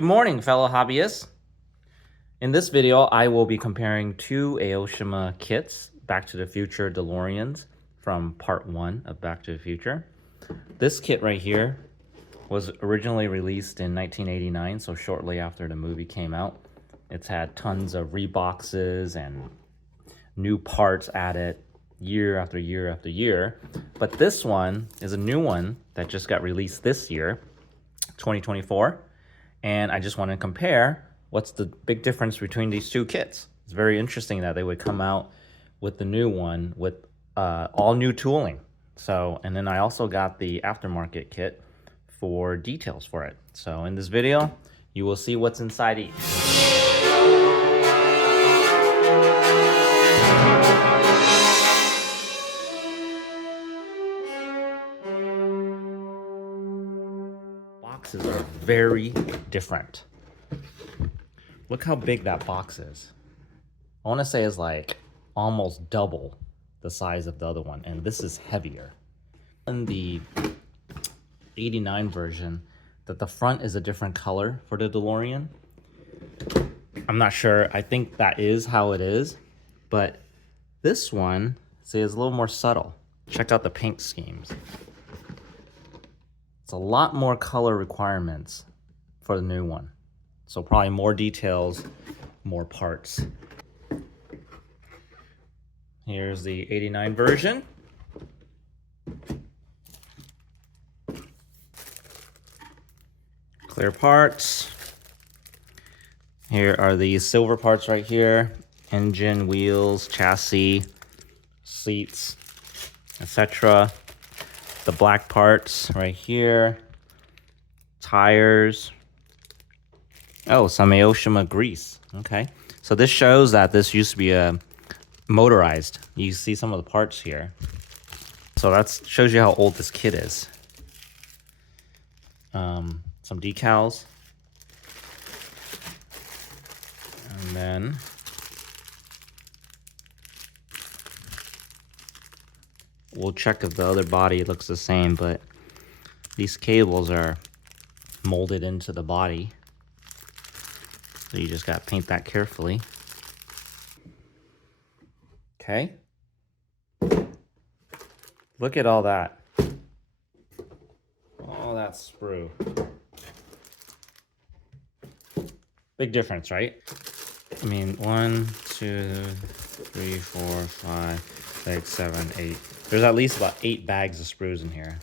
Good morning, fellow hobbyists. In this video, I will be comparing two Aoshima kits, Back to the Future DeLoreans from part 1 of Back to the Future. This kit right here was originally released in 1989, so shortly after the movie came out. It's had tons of reboxes and new parts added year after year after year. But this one is a new one that just got released this year, 2024. And I just want to compare what's the big difference between these two kits. It's very interesting that they would come out with the new one with all new tooling. So, and then I also got the aftermarket kit for details for it. So in this video, you will see what's inside each. Boxes are very different. Look how big that box is. I want to say it's like almost double the size of the other one, and this is heavier. In the 89 version, that the front is a different color for the DeLorean. I'm not sure. I think that is how it is, but this one, see, is a little more subtle. Check out the paint schemes. It's a lot more color requirements for the new one. So probably more details, more parts. Here's the 89 version. Clear parts. Here are the silver parts right here. Engine, wheels, chassis, seats, etc. The black parts right here. Tires. Oh, some Aoshima grease. Okay. So this shows that this used to be motorized. You see some of the parts here. So that shows you how old this kit is. Some decals. And then we'll check if the other body looks the same, but these cables are molded into the body. So you just gotta paint that carefully. Okay. Look at all that. All that sprue. Big difference, right? I mean, 1, 2, 3, 4, 5, 6, 7, 8. There's at least about 8 bags of sprues in here.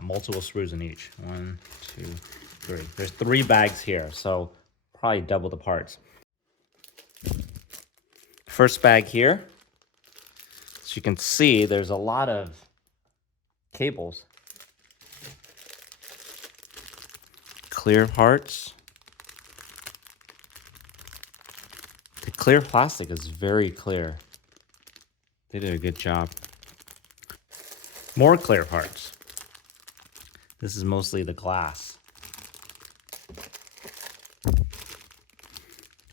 Multiple sprues in each. 1, 2, 3. There's 3 bags here, so probably double the parts. First bag here. As you can see, there's a lot of cables. Clear parts. The clear plastic is very clear. They did a good job. More clear parts. This is mostly the glass.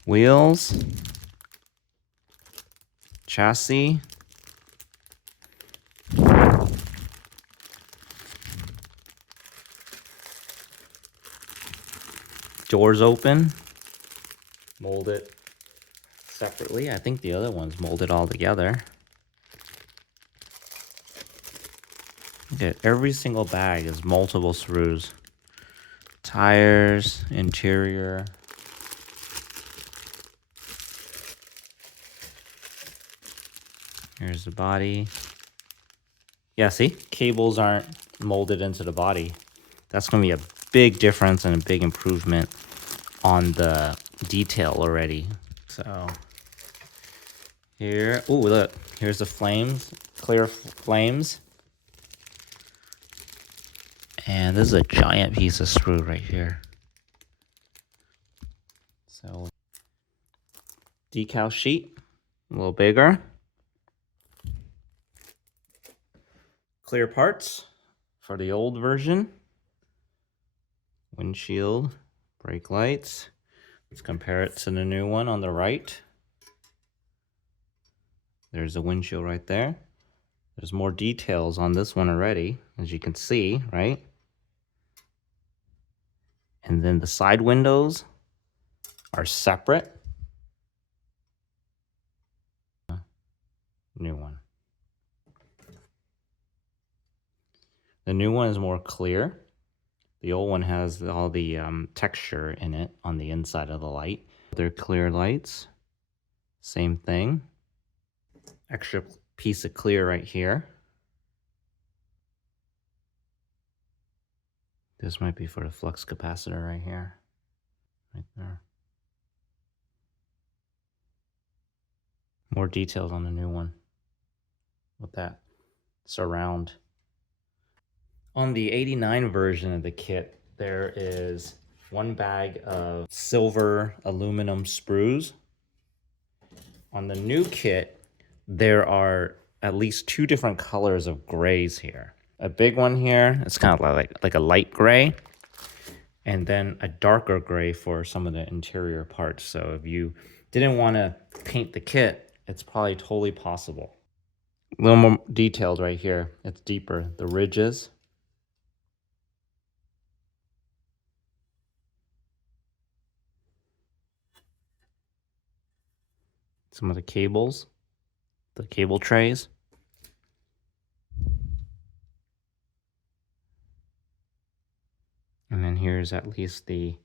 Wheels. Chassis. Doors open. Molded separately. I think the other one's molded all together. Look at every single bag is multiple sprues. Tires, interior. Here's the body. Yeah, see? Cables aren't molded into the body. That's going to be a big difference and a big improvement on the detail already. So here, oh look, here's the flames, clear flames. And this is a giant piece of sprue right here. So decal sheet, a little bigger. Clear parts for the old version. Windshield, brake lights. Let's compare it to the new one on the right. There's the windshield right there. There's more details on this one already, as you can see, right? And then the side windows are separate. New one. The new one is more clear. The old one has all the texture in it on the inside of the light. They're clear lights. Same thing. Extra piece of clear right here. This might be for the flux capacitor right here. Right there. More details on the new one with that surround. On the 89 version of the kit, there is one bag of silver aluminum sprues. On the new kit, there are at least 2 different colors of grays here. A big one here, it's kind of like a light gray, and then a darker gray for some of the interior parts. So if you didn't want to paint the kit, it's probably totally possible. A little more detailed right here. It's deeper. The ridges. Some of the cables. The cable trays. And then here's at least the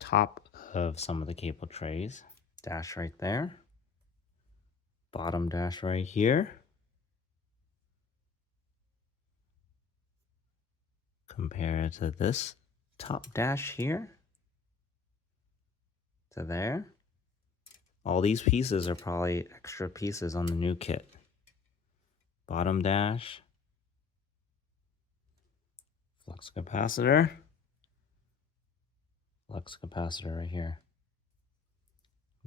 top of some of the cable trays. Dash right there. Bottom dash right here. Compare to this top dash here. To there. All these pieces are probably extra pieces on the new kit. Bottom dash. Flux capacitor. Flux capacitor right here.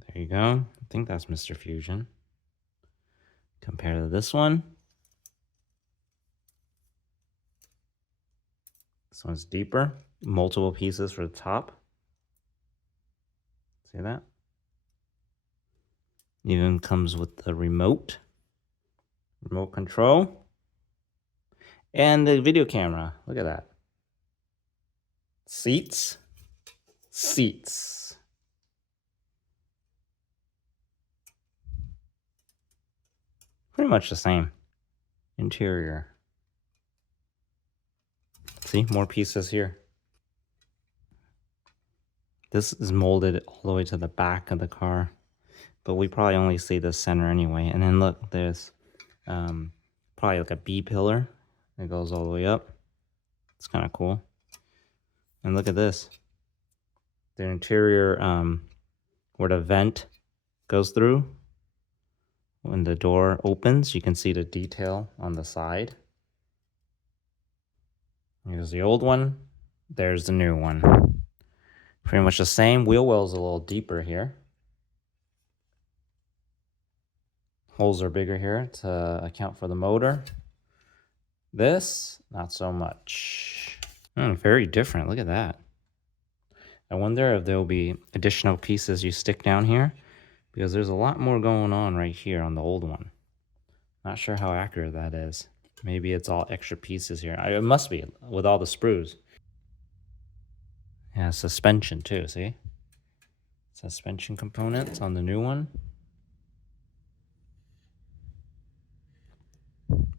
There you go. I think that's Mr. Fusion. Compare to this one. This one's deeper. Multiple pieces for the top. See that? Even comes with the remote control, and the video camera. Look at that. Seats. Pretty much the same. Interior. See, more pieces here. This is molded all the way to the back of the car, but we probably only see the center anyway. And then look, there's probably like a B pillar that goes all the way up. It's kind of cool. And look at this. The interior, where the vent goes through. When the door opens, you can see the detail on the side. Here's the old one. There's the new one. Pretty much the same. Wheel well's a little deeper here. Holes are bigger here to account for the motor. This, not so much. Very different. Look at that. I wonder if there'll be additional pieces you stick down here, because there's a lot more going on right here on the old one. Not sure how accurate that is. Maybe it's all extra pieces here. It must be with all the sprues. Yeah, suspension too, see? Suspension components on the new one.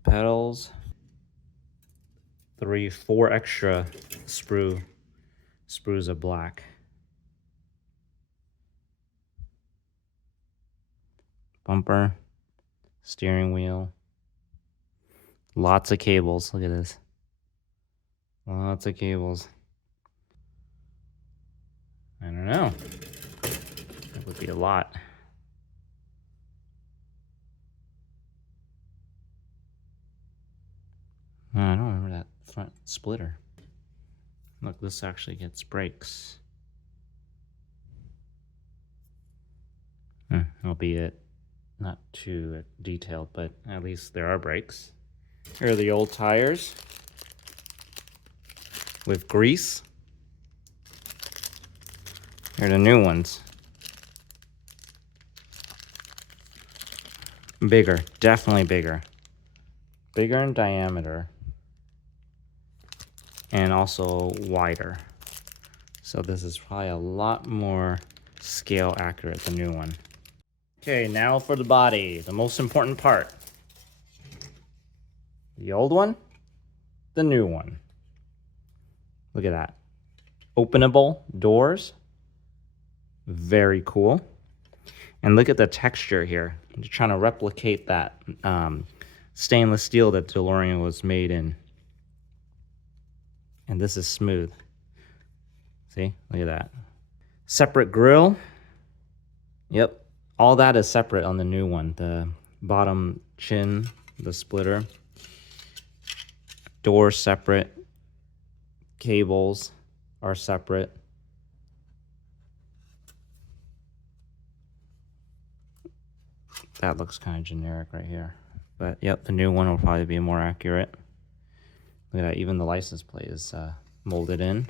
Pedals. 4 extra sprues of black. Bumper, steering wheel. Lots of cables. Look at this. Lots of cables. I don't know. That would be a lot. I don't remember that front splitter. Look, this actually gets brakes. Albeit not too detailed, but at least there are brakes. Here are the old tires with grease. Here are the new ones. Bigger, definitely bigger. Bigger in diameter. And also wider. So this is probably a lot more scale accurate, the new one. Okay, now for the body, the most important part. The old one, the new one. Look at that. Openable doors. Very cool. And look at the texture here. I'm just trying to replicate that stainless steel that DeLorean was made in. And this is smooth. See, look at that. Separate grill. Yep, all that is separate on the new one. The bottom chin, the splitter. Doors separate. Cables are separate. That looks kind of generic right here. But yep, the new one will probably be more accurate. Look at that, even the license plate is molded in.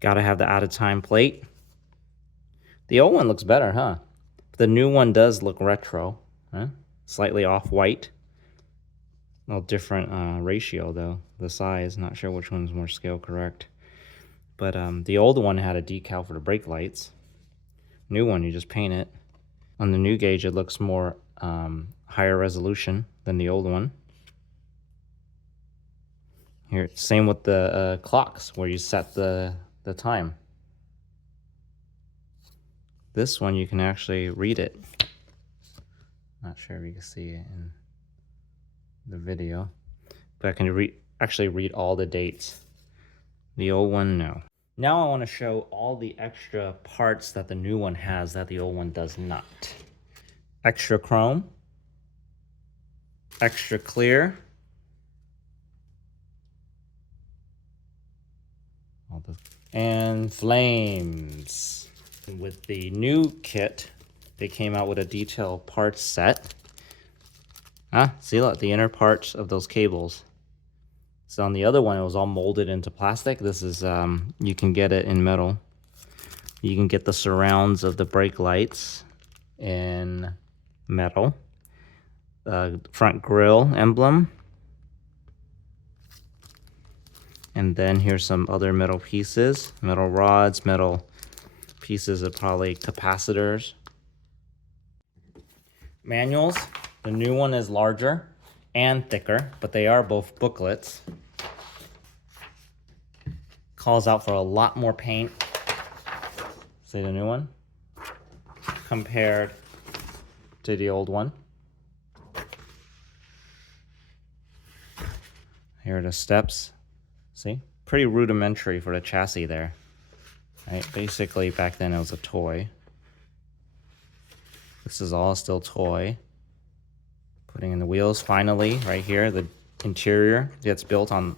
Gotta have the out of time plate. The old one looks better, huh? The new one does look retro, huh? Slightly off-white. A little different ratio though, the size. Not sure which one's more scale correct. But the old one had a decal for the brake lights. New one, you just paint it. On the new gauge, it looks more higher resolution than the old one. Here, same with the clocks, where you set the time. This one, you can actually read it. Not sure if you can see it in the video, but I can actually read all the dates. The old one, no. Now I want to show all the extra parts that the new one has that the old one does not. Extra chrome, extra clear, and flames. With the new kit, they came out with a detailed parts set. See, look, the inner parts of those cables. So on the other one, it was all molded into plastic. This is, you can get it in metal. You can get the surrounds of the brake lights in metal. Front grille emblem. And then here's some other metal pieces. Metal rods, metal pieces of probably capacitors. Manuals. The new one is larger and thicker, but they are both booklets. Calls out for a lot more paint. See the new one? Compared to the old one. Here are the steps. See? Pretty rudimentary for the chassis there. Right? Basically, back then it was a toy. This is all still toy. Putting in the wheels, finally, right here, the interior gets built on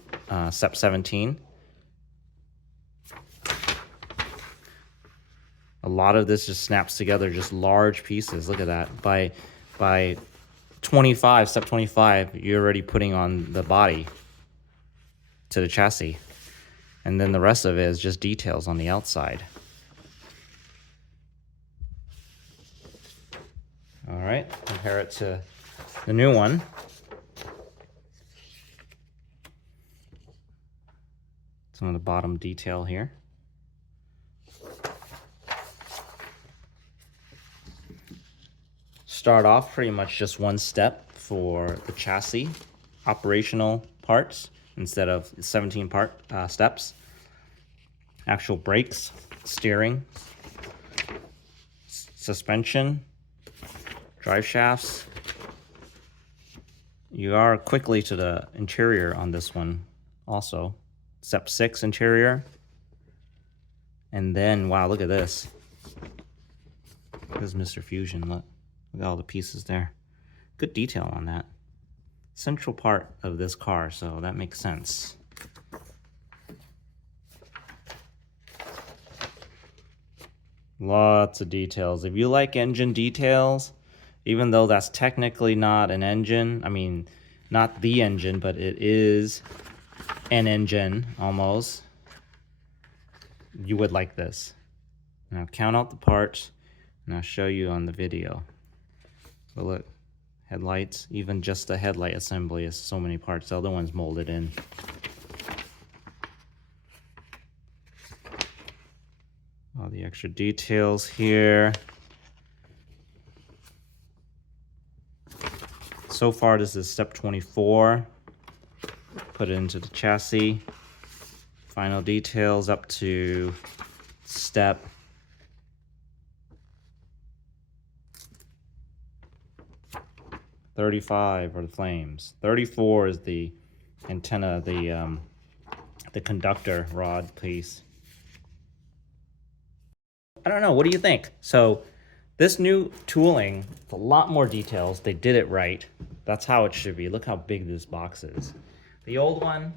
step 17. A lot of this just snaps together, just large pieces. Look at that. By 25, step 25, you're already putting on the body to the chassis. And then the rest of it is just details on the outside. All right, compare it to the new one. Some of the bottom detail here. Start off pretty much just one step for the chassis, operational parts instead of 17 steps. Actual brakes, steering, suspension, drive shafts. You are quickly to the interior on this one also. Step 6 interior. And then, wow, look at this. This is Mr. Fusion, look. Look at all the pieces there. Good detail on that. Central part of this car, so that makes sense. Lots of details. If you like engine details, even though that's technically not an engine, I mean, not the engine, but it is an engine almost, you would like this. Now count out the parts and I'll show you on the video. But look, headlights, even just the headlight assembly is so many parts. The other one's molded in. All the extra details here. So far, this is step 24. Put it into the chassis. Final details up to step 35 are the flames. 34 is the antenna, the conductor rod piece. I don't know, what do you think? So this new tooling, it's a lot more details. They did it right. That's how it should be. Look how big this box is. The old one,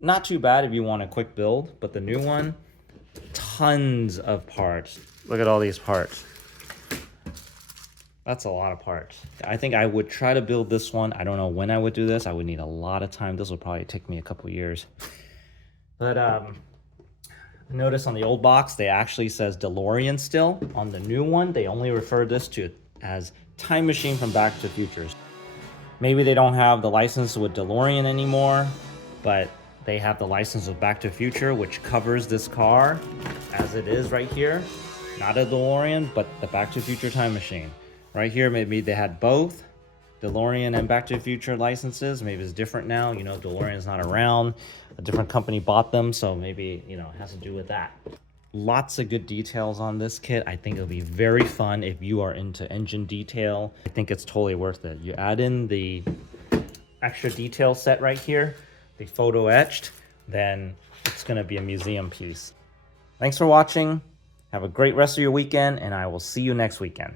not too bad if you want a quick build, but the new one, tons of parts. Look at all these parts. That's a lot of parts. I think I would try to build this one. I don't know when I would do this. I would need a lot of time. This will probably take me a couple years. But notice on the old box, they actually says DeLorean still. On the new one, they only refer this to as Time Machine from Back to the Future. Maybe they don't have the license with DeLorean anymore, but they have the license with Back to the Future, which covers this car as it is right here. Not a DeLorean, but the Back to the Future Time Machine. Right here, maybe they had both DeLorean and Back to the Future licenses. Maybe it's different now. You know, DeLorean's not around. A different company bought them, so maybe, you know, it has to do with that. Lots of good details on this kit. I think it'll be very fun if you are into engine detail. I think it's totally worth it. You add in the extra detail set right here, the photo etched, then it's gonna be a museum piece. Thanks for watching. Have a great rest of your weekend, and I will see you next weekend.